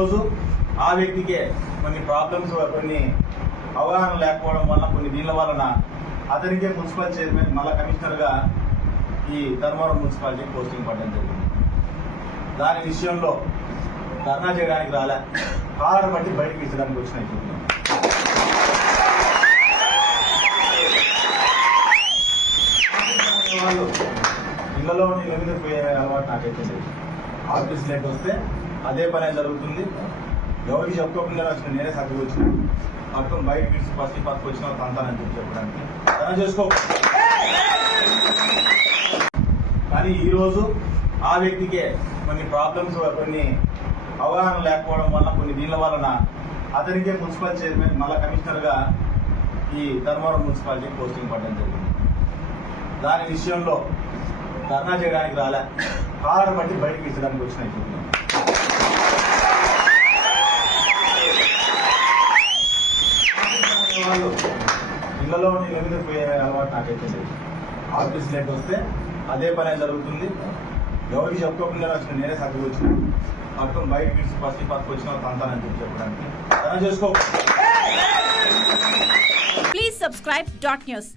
ఈరోజు ఆ వ్యక్తికే కొన్ని ప్రాబ్లమ్స్ కొన్ని అవగాహన లేకపోవడం వల్ల కొన్ని దీనిల వలన అతనికే మున్సిపల్ చైర్మన్ మళ్ళా కమిషనర్గా ఈ ధర్మవరం మున్సిపాలిటీ పోస్టింగ్ పడడం జరిగింది. దాని విషయంలో ధర్నా చేయడానికి రాలే, కారణం బట్టి బయటకు ఇచ్చడానికి వచ్చినట్టు వాళ్ళు ఇళ్లలో ఇళ్ళ మీద పోయే అలవాటు నాకైతే లేదు. ఆఫీస్ లేట్ వస్తే అదే పనే జరుగుతుంది. ఎవరికి చెప్పుకోకుండా వచ్చిన నేనే సర్దుకు వచ్చిన మొత్తం బయట పిలిచి ఫస్ట్ పక్కకు వచ్చిన తంతానని చెప్పడానికి తన చేసుకో. కానీ ఈరోజు ఆ వ్యక్తికే కొన్ని ప్రాబ్లమ్స్ కొన్ని అవగాహన లేకపోవడం వల్ల కొన్ని దీనిల వలన అతనికే మున్సిపల్ చైర్మన్ మళ్ళా కమిషనర్గా ఈ ధర్మవరం మున్సిపాలిటీ పోస్టింగ్ పడడం జరిగింది. దాని విషయంలో ధర్నా చేయడానికి రాలే, కారణం బట్టి బయటకు ఇచ్చడానికి వచ్చినట్టు వాళ్ళు ఇళ్లలో ఇళ్ళ మీద పోయే అలవాటు నాకైతే లేదు. ఆఫీస్ లేట్ వస్తే అదే పనే జరుగుతుంది. ఎవరికి చెప్పుకోకుండా వచ్చిన నేనే సర్దుకు వచ్చిన మొత్తం బయట పిలిచి ఫస్ట్ పక్కకు వచ్చిన తంతానని చెప్పడానికి తన చేసుకో. Please subscribe .news.